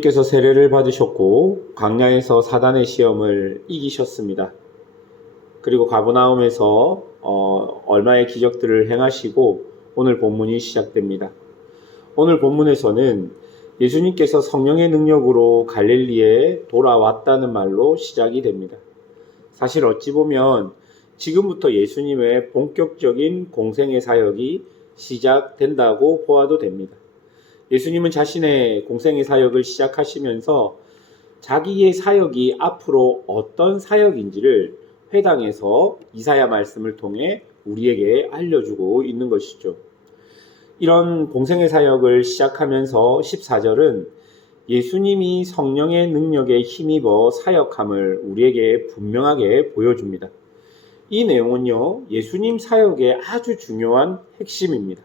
께서 세례를 받으셨고 광야에서 사단의 시험을 이기셨습니다. 그리고 가버나움에서 얼마의 기적들을 행하시고 오늘 본문이 시작됩니다. 오늘 본문에서는 예수님께서 성령의 능력으로 갈릴리에 돌아왔다는 말로 시작이 됩니다. 사실 어찌 보면 지금부터 예수님의 본격적인 공생의 사역이 시작된다고 보아도 됩니다. 예수님은 자신의 공생의 사역을 시작하시면서 자기의 사역이 앞으로 어떤 사역인지를 회당에서 이사야 말씀을 통해 우리에게 알려주고 있는 것이죠. 이런 공생의 사역을 시작하면서 14절은 예수님이 성령의 능력에 힘입어 사역함을 우리에게 분명하게 보여줍니다. 이 내용은요, 예수님 사역의 아주 중요한 핵심입니다.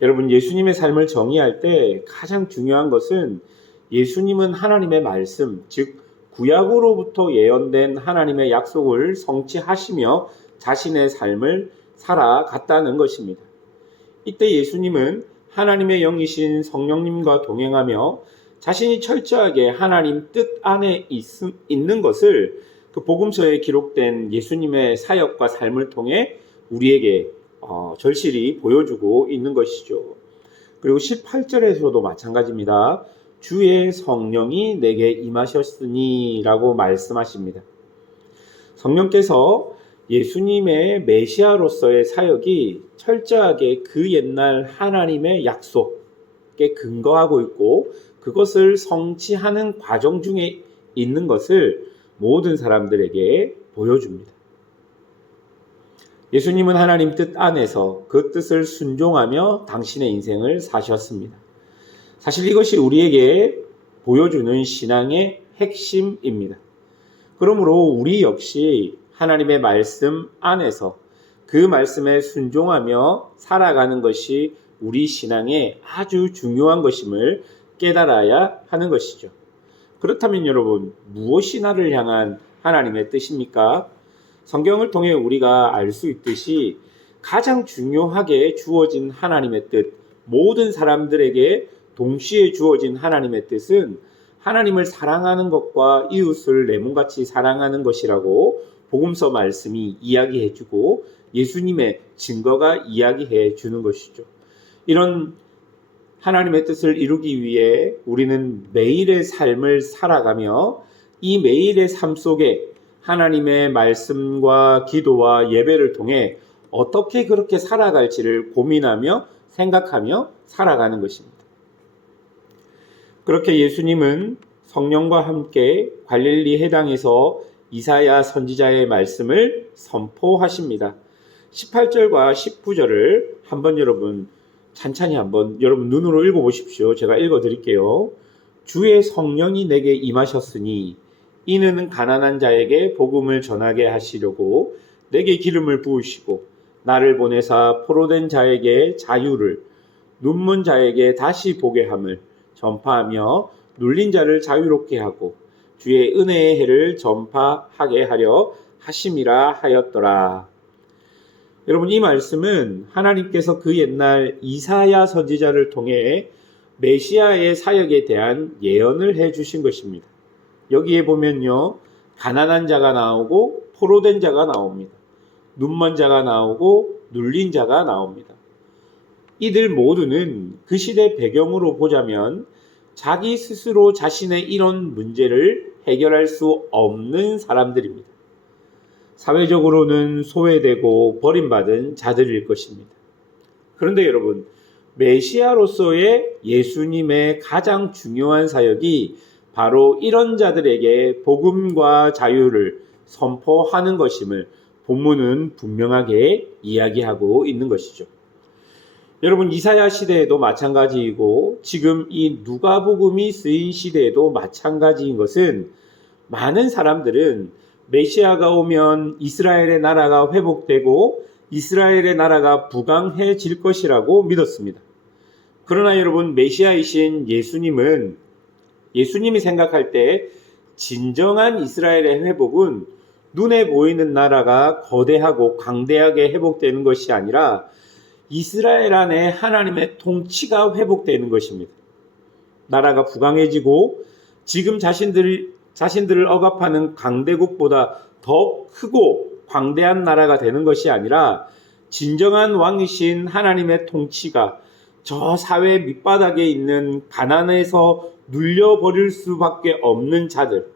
여러분, 예수님의 삶을 정의할 때 가장 중요한 것은 예수님은 하나님의 말씀, 즉 구약으로부터 예언된 하나님의 약속을 성취하시며 자신의 삶을 살아갔다는 것입니다. 이때 예수님은 하나님의 영이신 성령님과 동행하며 자신이 철저하게 하나님 뜻 안에 있는 것을 그 복음서에 기록된 예수님의 사역과 삶을 통해 우리에게 절실히 보여주고 있는 것이죠. 그리고 18절에서도 마찬가지입니다. 주의 성령이 내게 임하셨으니 라고 말씀하십니다. 성령께서 예수님의 메시아로서의 사역이 철저하게 그 옛날 하나님의 약속에 근거하고 있고 그것을 성취하는 과정 중에 있는 것을 모든 사람들에게 보여줍니다. 예수님은 하나님 뜻 안에서 그 뜻을 순종하며 당신의 인생을 사셨습니다. 사실 이것이 우리에게 보여주는 신앙의 핵심입니다. 그러므로 우리 역시 하나님의 말씀 안에서 그 말씀에 순종하며 살아가는 것이 우리 신앙의 아주 중요한 것임을 깨달아야 하는 것이죠. 그렇다면 여러분, 무엇이 나를 향한 하나님의 뜻입니까? 성경을 통해 우리가 알 수 있듯이 가장 중요하게 주어진 하나님의 뜻, 모든 사람들에게 동시에 주어진 하나님의 뜻은 하나님을 사랑하는 것과 이웃을 내 몸같이 사랑하는 것이라고 복음서 말씀이 이야기해주고 예수님의 증거가 이야기해 주는 것이죠. 이런 하나님의 뜻을 이루기 위해 우리는 매일의 삶을 살아가며 이 매일의 삶 속에 하나님의 말씀과 기도와 예배를 통해 어떻게 그렇게 살아갈지를 고민하며 생각하며 살아가는 것입니다. 그렇게 예수님은 성령과 함께 갈릴리 해당에서 이사야 선지자의 말씀을 선포하십니다. 18절과 19절을 한번 여러분 찬찬히 한번 여러분 눈으로 읽어보십시오. 제가 읽어드릴게요. 주의 성령이 내게 임하셨으니 이는 가난한 자에게 복음을 전하게 하시려고 내게 기름을 부으시고 나를 보내사 포로된 자에게 자유를 눈먼 자에게 다시 보게 함을 전파하며 눌린 자를 자유롭게 하고 주의 은혜의 해를 전파하게 하려 하심이라 하였더라. 여러분, 이 말씀은 하나님께서 그 옛날 이사야 선지자를 통해 메시아의 사역에 대한 예언을 해 주신 것입니다. 여기에 보면요, 가난한 자가 나오고 포로된 자가 나옵니다. 눈먼 자가 나오고 눌린 자가 나옵니다. 이들 모두는 그 시대 배경으로 보자면 자기 스스로 자신의 이런 문제를 해결할 수 없는 사람들입니다. 사회적으로는 소외되고 버림받은 자들일 것입니다. 그런데 여러분, 메시아로서의 예수님의 가장 중요한 사역이 바로 이런 자들에게 복음과 자유를 선포하는 것임을 본문은 분명하게 이야기하고 있는 것이죠. 여러분, 이사야 시대에도 마찬가지이고 지금 이 누가복음이 쓰인 시대에도 마찬가지인 것은 많은 사람들은 메시아가 오면 이스라엘의 나라가 회복되고 이스라엘의 나라가 부강해질 것이라고 믿었습니다. 그러나 여러분, 메시아이신 예수님이 생각할 때 진정한 이스라엘의 회복은 눈에 보이는 나라가 거대하고 강대하게 회복되는 것이 아니라 이스라엘 안에 하나님의 통치가 회복되는 것입니다. 나라가 부강해지고 지금 자신들을 억압하는 강대국보다 더 크고 광대한 나라가 되는 것이 아니라 진정한 왕이신 하나님의 통치가 저 사회 밑바닥에 있는 가난에서 눌려버릴 수밖에 없는 자들,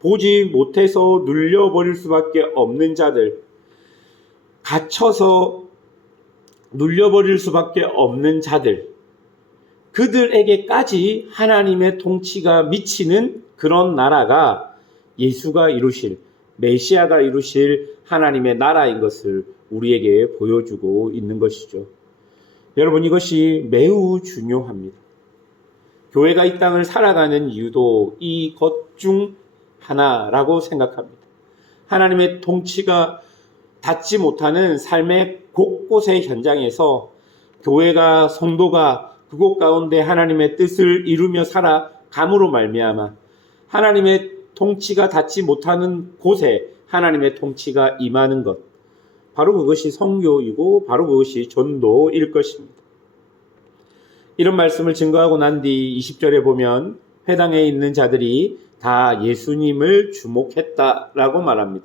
보지 못해서 눌려버릴 수밖에 없는 자들, 갇혀서 눌려버릴 수밖에 없는 자들, 그들에게까지 하나님의 통치가 미치는 그런 나라가 예수가 이루실, 메시아가 이루실 하나님의 나라인 것을 우리에게 보여주고 있는 것이죠. 여러분, 이것이 매우 중요합니다. 교회가 이 땅을 살아가는 이유도 이것 중 하나라고 생각합니다. 하나님의 통치가 닿지 못하는 삶의 곳곳의 현장에서 교회가, 성도가 그곳 가운데 하나님의 뜻을 이루며 살아감으로 말미암아 하나님의 통치가 닿지 못하는 곳에 하나님의 통치가 임하는 것, 바로 그것이 선교이고 바로 그것이 전도일 것입니다. 이런 말씀을 증거하고 난 뒤 20절에 보면 회당에 있는 자들이 다 예수님을 주목했다라고 말합니다.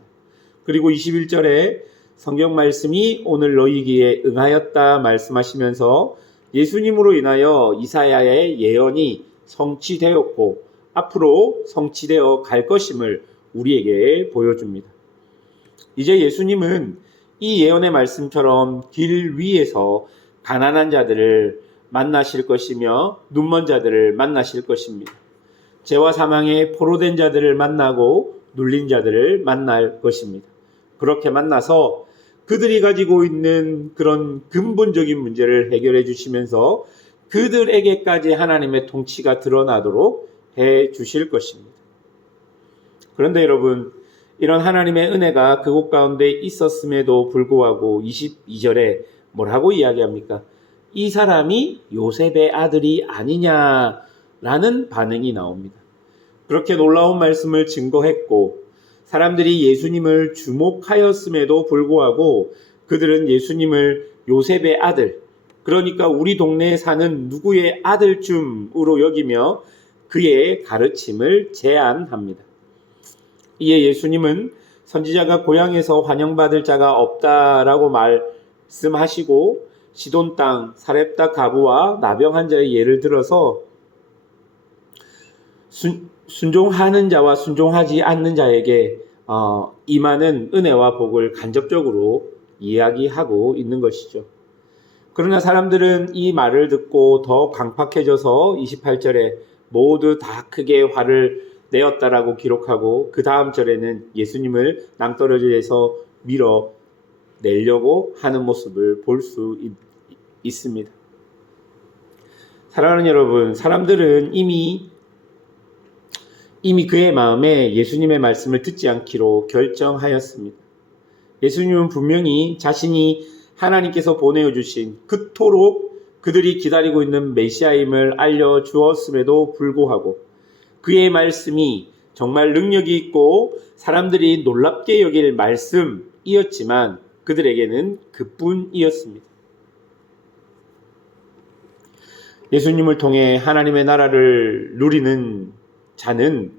그리고 21절에 성경 말씀이 오늘 너희기에 응하였다 말씀하시면서 예수님으로 인하여 이사야의 예언이 성취되었고 앞으로 성취되어 갈 것임을 우리에게 보여줍니다. 이제 예수님은 이 예언의 말씀처럼 길 위에서 가난한 자들을 만나실 것이며 눈먼 자들을 만나실 것입니다. 죄와 사망에 포로된 자들을 만나고 눌린 자들을 만날 것입니다. 그렇게 만나서 그들이 가지고 있는 그런 근본적인 문제를 해결해 주시면서 그들에게까지 하나님의 통치가 드러나도록 해 주실 것입니다. 그런데 여러분, 이런 하나님의 은혜가 그곳 가운데 있었음에도 불구하고 22절에 뭐라고 이야기합니까? 이 사람이 요셉의 아들이 아니냐라는 반응이 나옵니다. 그렇게 놀라운 말씀을 증거했고 사람들이 예수님을 주목하였음에도 불구하고 그들은 예수님을 요셉의 아들, 그러니까 우리 동네에 사는 누구의 아들쯤으로 여기며 그의 가르침을 제안합니다. 이에 예수님은 선지자가 고향에서 환영받을 자가 없다라고 말씀하시고 시돈 땅 사렙다 가부와 나병 환자의 예를 들어서 순종하는 자와 순종하지 않는 자에게 임하는 은혜와 복을 간접적으로 이야기하고 있는 것이죠. 그러나 사람들은 이 말을 듣고 더 강팍해져서 28절에 모두 다 크게 화를 내었다라고 기록하고 그 다음 절에는 예수님을 낭떠러지에서 밀어내려고 하는 모습을 볼 수 있습니다. 사랑하는 여러분, 사람들은 이미 그의 마음에 예수님의 말씀을 듣지 않기로 결정하였습니다. 예수님은 분명히 자신이 하나님께서 보내주신 그토록 그들이 기다리고 있는 메시아임을 알려주었음에도 불구하고 그의 말씀이 정말 능력이 있고 사람들이 놀랍게 여길 말씀이었지만 그들에게는 그뿐이었습니다. 예수님을 통해 하나님의 나라를 누리는 자는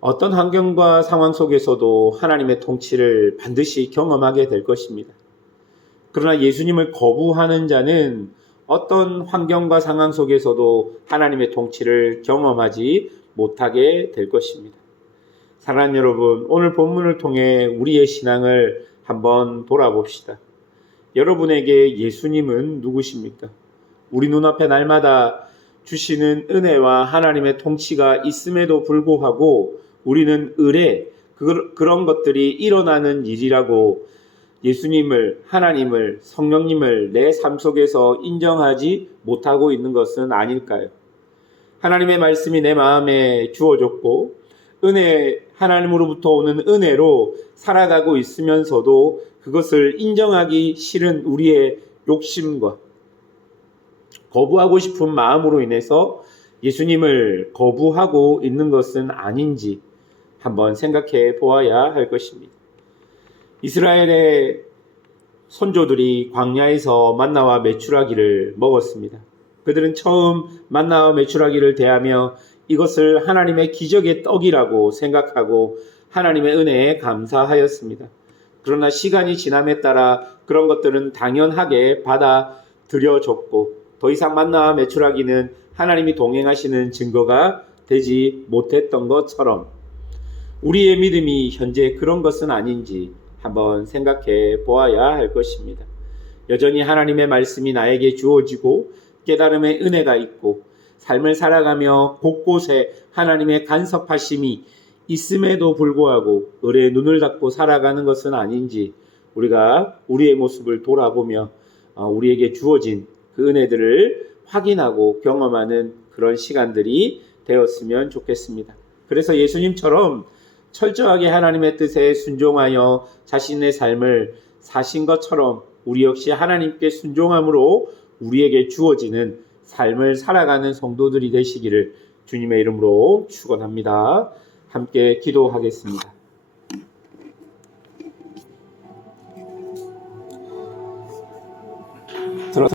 어떤 환경과 상황 속에서도 하나님의 통치를 반드시 경험하게 될 것입니다. 그러나 예수님을 거부하는 자는 어떤 환경과 상황 속에서도 하나님의 통치를 경험하지 못하게 될 것입니다. 사랑하는 여러분, 오늘 본문을 통해 우리의 신앙을 한번 돌아봅시다. 여러분에게 예수님은 누구십니까? 우리 눈앞에 날마다 주시는 은혜와 하나님의 통치가 있음에도 불구하고 우리는 의례, 그런 것들이 일어나는 일이라고 예수님을, 하나님을, 성령님을 내 삶 속에서 인정하지 못하고 있는 것은 아닐까요? 하나님의 말씀이 내 마음에 주어졌고 하나님으로부터 오는 은혜로 살아가고 있으면서도 그것을 인정하기 싫은 우리의 욕심과 거부하고 싶은 마음으로 인해서 예수님을 거부하고 있는 것은 아닌지 한번 생각해 보아야 할 것입니다. 이스라엘의 선조들이 광야에서 만나와 메추라기를 먹었습니다. 그들은 처음 만나와 메추라기를 대하며 이것을 하나님의 기적의 떡이라고 생각하고 하나님의 은혜에 감사하였습니다. 그러나 시간이 지남에 따라 그런 것들은 당연하게 받아들여졌고 더 이상 만나와 메추라기는 하나님이 동행하시는 증거가 되지 못했던 것처럼 우리의 믿음이 현재 그런 것은 아닌지 한번 생각해 보아야 할 것입니다. 여전히 하나님의 말씀이 나에게 주어지고 깨달음의 은혜가 있고 삶을 살아가며 곳곳에 하나님의 간섭하심이 있음에도 불구하고 을에 눈을 닫고 살아가는 것은 아닌지 우리가 우리의 모습을 돌아보며 우리에게 주어진 그 은혜들을 확인하고 경험하는 그런 시간들이 되었으면 좋겠습니다. 그래서 예수님처럼 철저하게 하나님의 뜻에 순종하여 자신의 삶을 사신 것처럼 우리 역시 하나님께 순종함으로 우리에게 주어지는 삶을 살아가는 성도들이 되시기를 주님의 이름으로 축원합니다. 함께 기도하겠습니다.